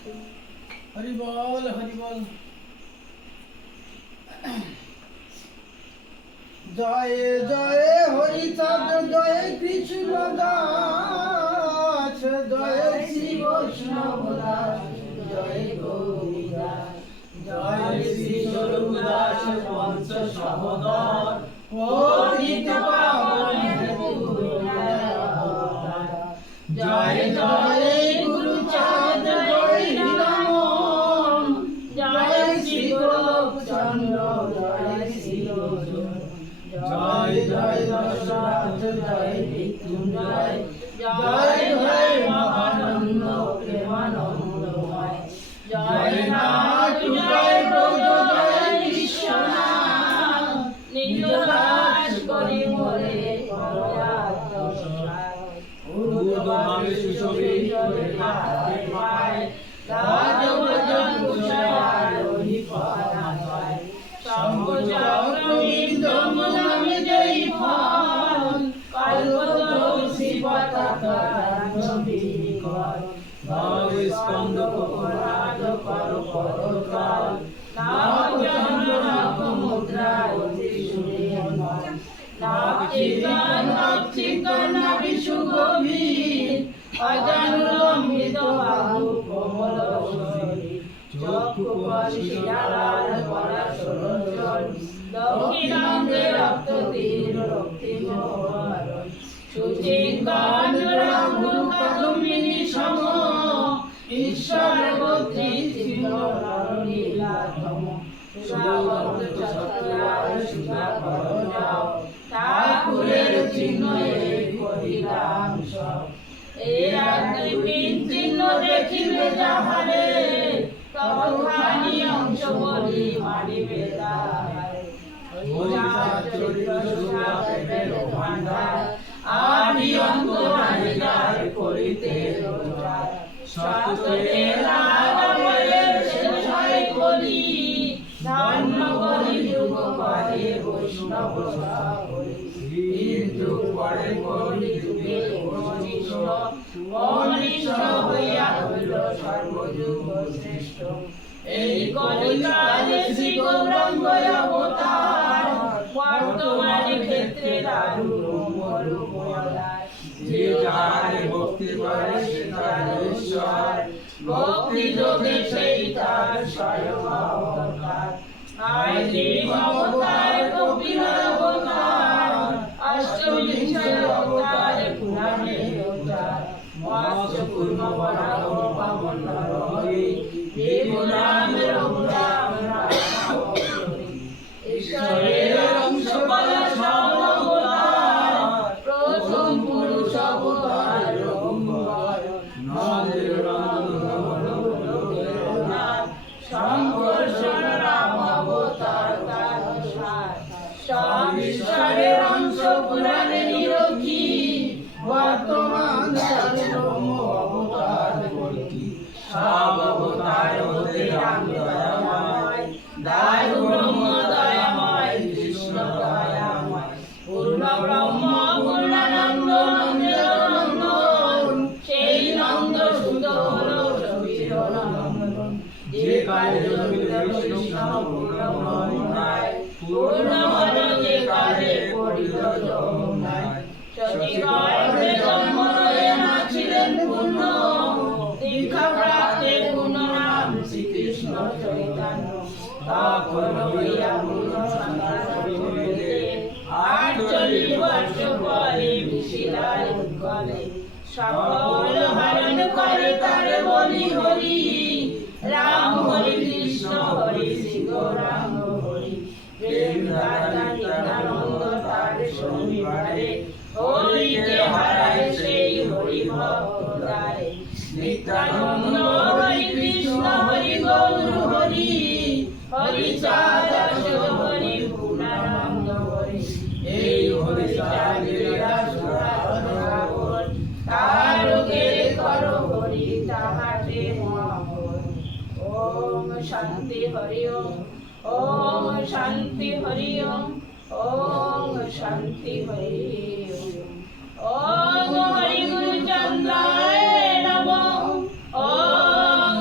হরি বল হরি বল। জয় জয় হরিচাঁদ, জয় কৃষ্ণ দাস, জয় শ্রী বৈষ্ণব দাস, জয় গৌরী দাস, জয় শ্রী স্বরূপ দাস পঞ্চ সহোদর, পতিত পাবন হেতু জয় জয় গুরুচাঁদ, জয় হীরামন, জয় শ্রী গোলক চন্দ্র, জয় শ্রী অর্জুন, জয় জয় দশরথ, জয় মৃত্যুঞ্জয়, জয় জয় মহানন্দ প্রেমানন্দময়, জয় নাথ, জয় ব্রজ, জয় বিশ্বনাথ, নিজ দাস করি মোরে ঊর্ধ্বভাবে সুশোভিত রেখায় পায়, রাজভজন কুশায়ার অধিপনা পায়, শঙ্খচক্র বিদ্ধম নামে জয়ী ফল, কল্পতরুশ্রী পতাকা রাজ্যবীকর, ভব স্কন্দ কপরাধ কর পরতল, নাগ চন্দ্র নাগ মুদ্রা অতি সুরেন্দ্র, নাগ চিকন নাভি সুগভীর, অজানুলম্বিত বাহু কোমল শরীর, চক্ষু শিরালাল পরাশরঞ্জন, দক্ষিণাঙ্গে রক্ত তীর রক্তিম বরণ, সুচিকন রাহুল কাদম্বিনী সম, ঈশ্বর গোত্রী চিহ্ন নরলীলাতম, সুধাবদ্ধ ছত্রার সুধা করজাও, ঠাকুরের চিহ্ন এই করিলাম সব, এই আকৃতির চিহ্ন দেখিবে যাহারে, তবখানি অংশ বলি মারিবে তাহারে, চরিত্র সুধা প্রেমের ভাণ্ডার, আদি অন্ত হারি যায় করিতে রোজগার, সত্যের রাগবয়ের শেষ হয় কলি, ধর্ম কলি যুগ করে বৈষ্ণব সকলি, কিন্তু পরে কলি যুগে অনিষ্ট হইয়া হইল সর্বযুগ শ্রেষ্ঠ, এই কলিকালে শ্রী গৌরাঙ্গ অবতার, বর্তমানে ক্ষেত্রে দারু ব্রহ্মরূপ অবতার, যে যাহারে ভক্তি করে সে তার ঈশ্বর, ভক্তি যোগে সেই তার স্বয়ং অবতার, আদিম অবতার কপিল অবতার, অষ্টবিংশ অবতার পুরাণে অবতার, মৎস্য কুর্ম বরাহ বামন নরহরি, দেবনামের অবতার ঈশ্বরের অংশ বলা সব অবতার, প্রথম পুরুষ অবতার রঘুবর, নন্দের নন্দন সংঘর্ষণ রাম অবতার তার সার, সব ঈশ্বরের অংশ পুরাণে নিরখি, বর্তমান ব্রহ্ম অবতার কল্কি, সব অবতার হতে রাম দয়াময়, দারু ব্রহ্ম দয়াময়, কৃষ্ণ দয়াময়, পূর্ণ ব্রহ্ম পূর্ণানন্দ নন্দের নন্দন, সেই নন্দ সুত হল সবীর নন্দন, যে কালে জন্মিল কৃষ্ণ পূর্ণ ব্রহ্মনায়, পূর্ণ হল যে কালে পড়িল যমুনায়, সতীগর্ভে জন্ম লয়ে নাছিলেন পূর্ণ, দীক্ষা প্রাপ্তে পূর্ণ নাম শ্রীকৃষ্ণ চৈতন্য, তখন হইয়া পূর্ণ সন্তান হইতে, 48 বর্ষ পরে মিশিলার উৎকলে, সকল হরণ করে তারে বলি হরি, রাম হরি কৃষ্ণ হরি শ্রী গৌরাঙ্গ হরি, প্রেম দাতা নিত্যানন্দ তার শনিবারে, হরিকে হারায় সেই হরি ভক্ত দ্বারে, নিত্যানন্দ হরি কৃষ্ণ হরি গৌর হরি, হরিচাঁদ হরি পূর্ণানন্দ হরি, এই হরিচাঁদের তারকে কর হরি তাহাতে মহর। ওম শান্তি হরি ওম, ওম শান্তি হরি ওম, ওম শান্তি হরি ওম। ওম হরি গুরু চন্দ্রায় নমঃ, ওম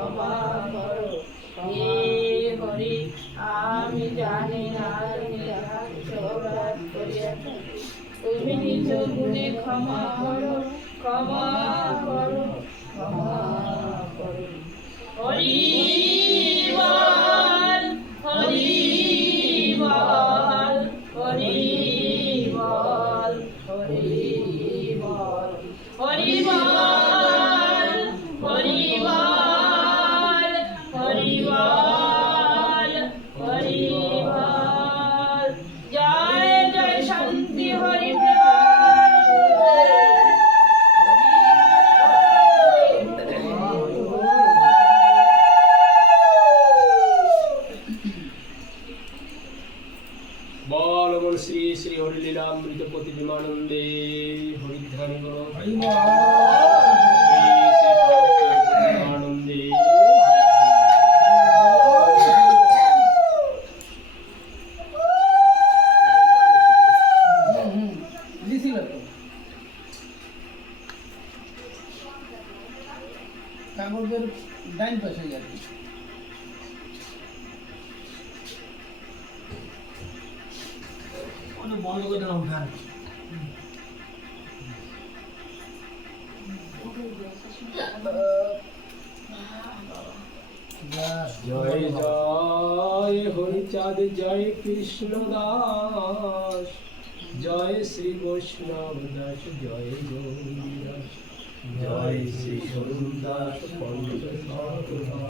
ক্ষমা করো। হে হরি, আমি জানি না অপরাধ করিয়াছি, তুমি নিজ গুণে ক্ষমা করো, ক্ষমা করো, ক্ষমা করো। হরি বল, হরি বল, হরি বল, হরি বল, হরি বল, হরি বল, হরি বল, হরি বল। জয় জয় শান্তি হরি বল বল শ্রী শ্রী হরিলীলামৃত প্রতিবিমানন্দে হরিধ্যানি বল শ্রী শ্রী প্রতিবিমানন্দে। কাগজের ডাইন পাশে আর কি বন্ধ করে দিলাম ফ্যান। জয় জয় হরিচাঁদ, জয় কৃষ্ণ দাস, জয় শ্রী বৈষ্ণব দাস, জয় গৌরী দাস, জয় শ্রী স্বরূপ দাস পঞ্চ